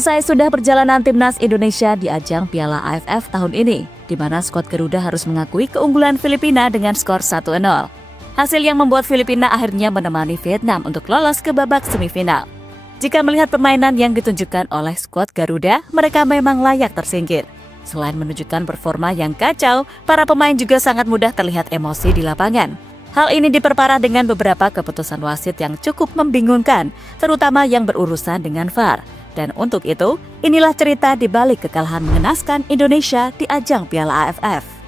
Usai sudah perjalanan timnas Indonesia di ajang Piala AFF tahun ini, di mana skuad Garuda harus mengakui keunggulan Filipina dengan skor 1-0. Hasil yang membuat Filipina akhirnya menemani Vietnam untuk lolos ke babak semifinal. Jika melihat permainan yang ditunjukkan oleh skuad Garuda, mereka memang layak tersingkir. Selain menunjukkan performa yang kacau, para pemain juga sangat mudah terlihat emosi di lapangan. Hal ini diperparah dengan beberapa keputusan wasit yang cukup membingungkan, terutama yang berurusan dengan VAR. Dan untuk itu, inilah cerita di balik kekalahan mengenaskan Indonesia di ajang Piala AFF.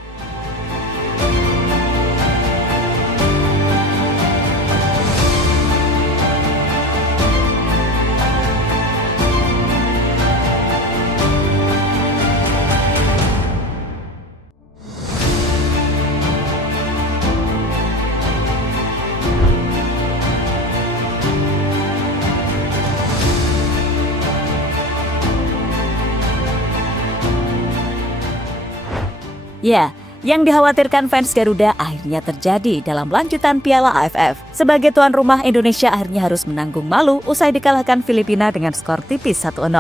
Ya, yang dikhawatirkan fans Garuda akhirnya terjadi dalam lanjutan Piala AFF. Sebagai tuan rumah, Indonesia akhirnya harus menanggung malu usai dikalahkan Filipina dengan skor tipis 1-0.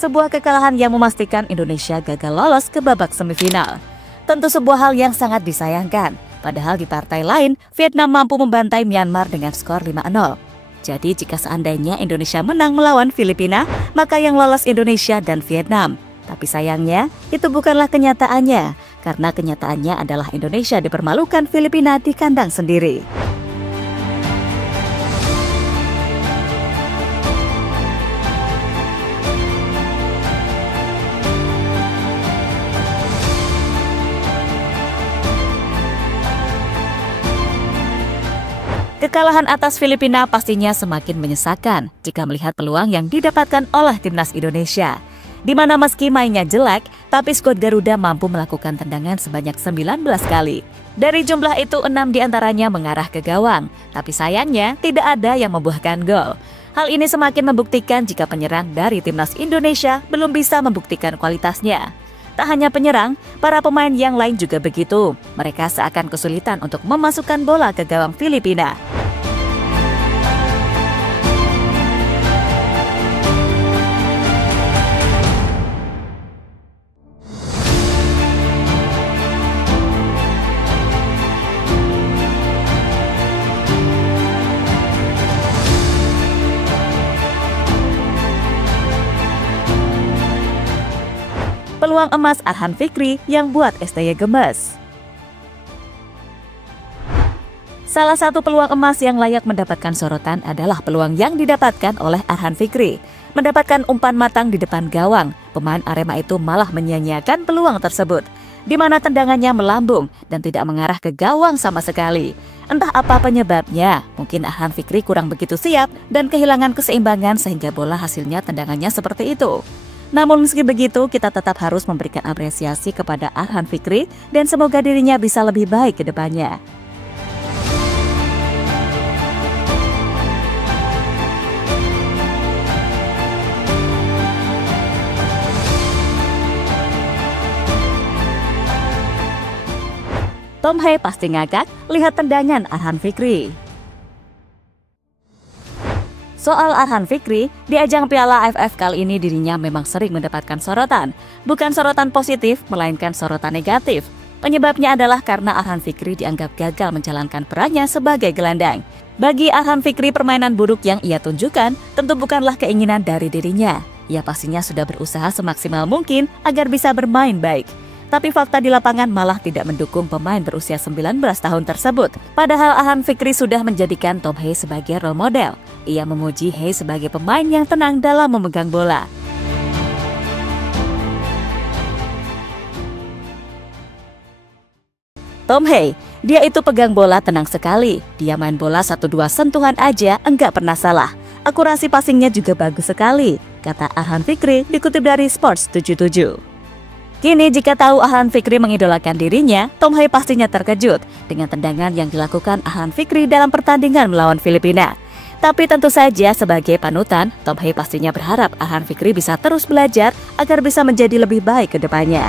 Sebuah kekalahan yang memastikan Indonesia gagal lolos ke babak semifinal. Tentu sebuah hal yang sangat disayangkan, padahal di partai lain, Vietnam mampu membantai Myanmar dengan skor 5-0. Jadi jika seandainya Indonesia menang melawan Filipina, maka yang lolos Indonesia dan Vietnam. Tapi sayangnya, itu bukanlah kenyataannya, karena kenyataannya adalah Indonesia dipermalukan Filipina di kandang sendiri. Kekalahan atas Filipina pastinya semakin menyesakan jika melihat peluang yang didapatkan oleh timnas Indonesia. Di mana meski mainnya jelek, tapi skuad Garuda mampu melakukan tendangan sebanyak 19 kali. Dari jumlah itu, 6 diantaranya mengarah ke gawang, tapi sayangnya tidak ada yang membuahkan gol. Hal ini semakin membuktikan jika penyerang dari timnas Indonesia belum bisa membuktikan kualitasnya. Tak hanya penyerang, para pemain yang lain juga begitu. Mereka seakan kesulitan untuk memasukkan bola ke gawang Filipina. Peluang emas Arhan Fikri yang buat STY gemes. Salah satu peluang emas yang layak mendapatkan sorotan adalah peluang yang didapatkan oleh Arhan Fikri. Mendapatkan umpan matang di depan gawang, pemain Arema itu malah menyia-nyiakan peluang tersebut, di mana tendangannya melambung dan tidak mengarah ke gawang sama sekali. Entah apa penyebabnya, mungkin Arhan Fikri kurang begitu siap dan kehilangan keseimbangan sehingga bola hasilnya tendangannya seperti itu. Namun meski begitu, kita tetap harus memberikan apresiasi kepada Arhan Fikri dan semoga dirinya bisa lebih baik ke depannya. Tom Hee pasti ngakak lihat tendangan Arhan Fikri. Soal Arhan Fikri, di ajang Piala AFF kali ini dirinya memang sering mendapatkan sorotan. Bukan sorotan positif, melainkan sorotan negatif. Penyebabnya adalah karena Arhan Fikri dianggap gagal menjalankan perannya sebagai gelandang. Bagi Arhan Fikri, permainan buruk yang ia tunjukkan tentu bukanlah keinginan dari dirinya. Ia pastinya sudah berusaha semaksimal mungkin agar bisa bermain baik. Tapi fakta di lapangan malah tidak mendukung pemain berusia 19 tahun tersebut. Padahal Arhan Fikri sudah menjadikan Tom Hee sebagai role model. Ia memuji Hee sebagai pemain yang tenang dalam memegang bola. Tom Hee, dia itu pegang bola tenang sekali. Dia main bola 1-2 sentuhan aja enggak pernah salah. Akurasi passingnya juga bagus sekali, kata Arhan Fikri dikutip dari Sports 77. Kini jika tahu Arhan Fikri mengidolakan dirinya, Tom Hee pastinya terkejut dengan tendangan yang dilakukan Arhan Fikri dalam pertandingan melawan Filipina. Tapi tentu saja sebagai panutan, Tom Hee pastinya berharap Arhan Fikri bisa terus belajar agar bisa menjadi lebih baik ke depannya.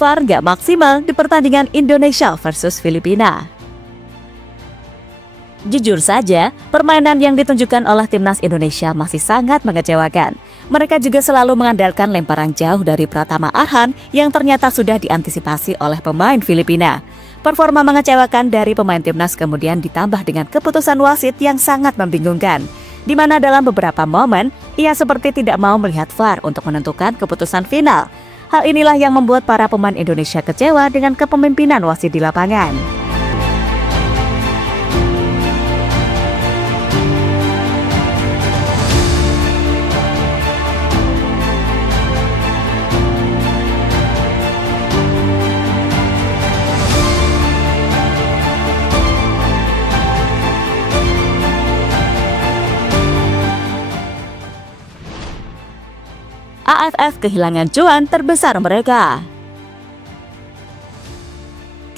VAR nggak maksimal di pertandingan Indonesia versus Filipina. Jujur saja, permainan yang ditunjukkan oleh timnas Indonesia masih sangat mengecewakan. Mereka juga selalu mengandalkan lemparan jauh dari Pratama Arhan yang ternyata sudah diantisipasi oleh pemain Filipina. Performa mengecewakan dari pemain timnas kemudian ditambah dengan keputusan wasit yang sangat membingungkan, di mana dalam beberapa momen ia seperti tidak mau melihat VAR untuk menentukan keputusan final. Hal inilah yang membuat para pemain Indonesia kecewa dengan kepemimpinan wasit di lapangan. AFF kehilangan cuan terbesar mereka.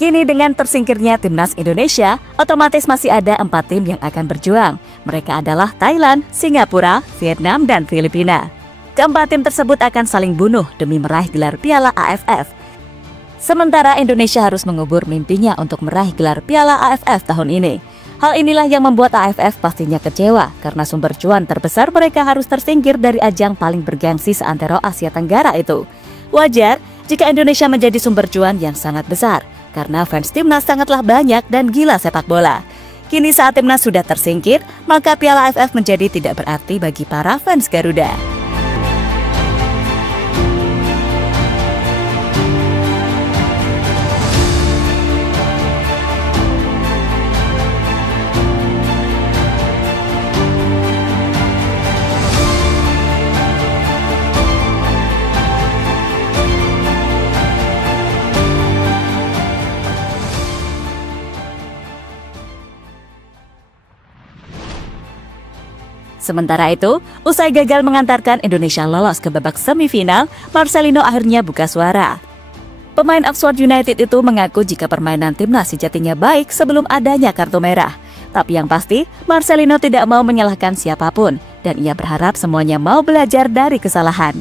Kini dengan tersingkirnya timnas Indonesia, otomatis masih ada 4 tim yang akan berjuang. Mereka adalah Thailand, Singapura, Vietnam, dan Filipina. Keempat tim tersebut akan saling bunuh demi meraih gelar Piala AFF. Sementara Indonesia harus mengubur mimpinya untuk meraih gelar Piala AFF tahun ini. Hal inilah yang membuat AFF pastinya kecewa karena sumber cuan terbesar mereka harus tersingkir dari ajang paling bergengsi seantero Asia Tenggara itu. Wajar jika Indonesia menjadi sumber cuan yang sangat besar karena fans timnas sangatlah banyak dan gila sepak bola. Kini saat timnas sudah tersingkir, maka Piala AFF menjadi tidak berarti bagi para fans Garuda. Sementara itu, usai gagal mengantarkan Indonesia lolos ke babak semifinal, Marcelino akhirnya buka suara. Pemain Oxford United itu mengaku jika permainan timnas sejatinya baik sebelum adanya kartu merah. Tapi yang pasti, Marcelino tidak mau menyalahkan siapapun, dan ia berharap semuanya mau belajar dari kesalahan.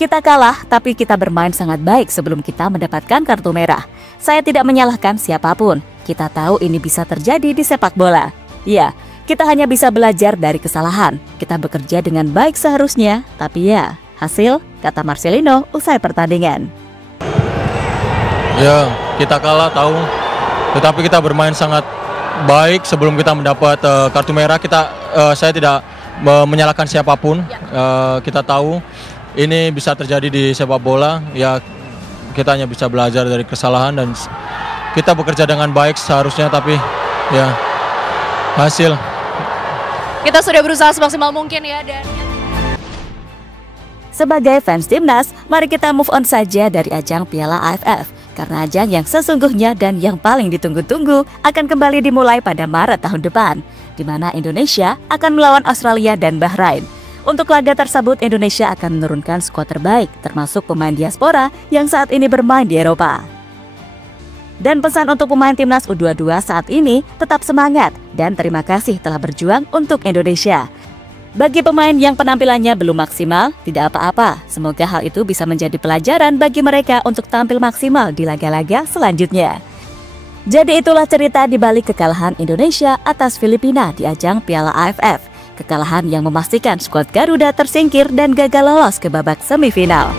Kita kalah, tapi kita bermain sangat baik sebelum kita mendapatkan kartu merah. Saya tidak menyalahkan siapapun, kita tahu ini bisa terjadi di sepak bola. Ya, kita hanya bisa belajar dari kesalahan. Kita bekerja dengan baik seharusnya, tapi ya, hasil, kata Marcelino usai pertandingan. Ya, kita kalah tahu, tetapi kita bermain sangat baik sebelum kita mendapat kartu merah. Saya tidak menyalahkan siapapun. Kita tahu ini bisa terjadi di sepak bola. Ya, kita hanya bisa belajar dari kesalahan dan kita bekerja dengan baik seharusnya, tapi ya, hasil. Kita sudah berusaha semaksimal mungkin ya, dan sebagai fans timnas, mari kita move on saja dari ajang Piala AFF. Karena ajang yang sesungguhnya dan yang paling ditunggu-tunggu akan kembali dimulai pada Maret tahun depan, di mana Indonesia akan melawan Australia dan Bahrain. Untuk laga tersebut, Indonesia akan menurunkan skuad terbaik, termasuk pemain diaspora yang saat ini bermain di Eropa. Dan pesan untuk pemain timnas U22 saat ini, tetap semangat dan terima kasih telah berjuang untuk Indonesia. Bagi pemain yang penampilannya belum maksimal, tidak apa-apa. Semoga hal itu bisa menjadi pelajaran bagi mereka untuk tampil maksimal di laga-laga selanjutnya. Jadi itulah cerita di balik kekalahan Indonesia atas Filipina di ajang Piala AFF. Kekalahan yang memastikan skuad Garuda tersingkir dan gagal lolos ke babak semifinal.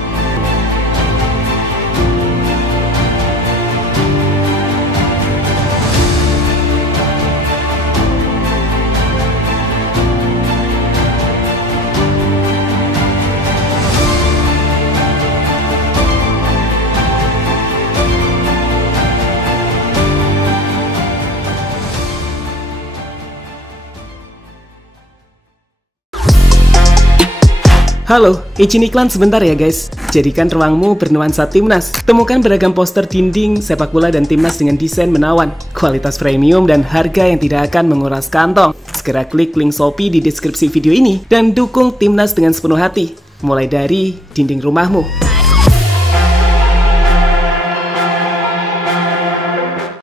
Halo, izin iklan sebentar ya guys. Jadikan ruangmu bernuansa timnas. Temukan beragam poster dinding, sepak bola dan timnas dengan desain menawan, kualitas premium dan harga yang tidak akan menguras kantong. Segera klik link Shopee di deskripsi video ini dan dukung timnas dengan sepenuh hati. Mulai dari dinding rumahmu.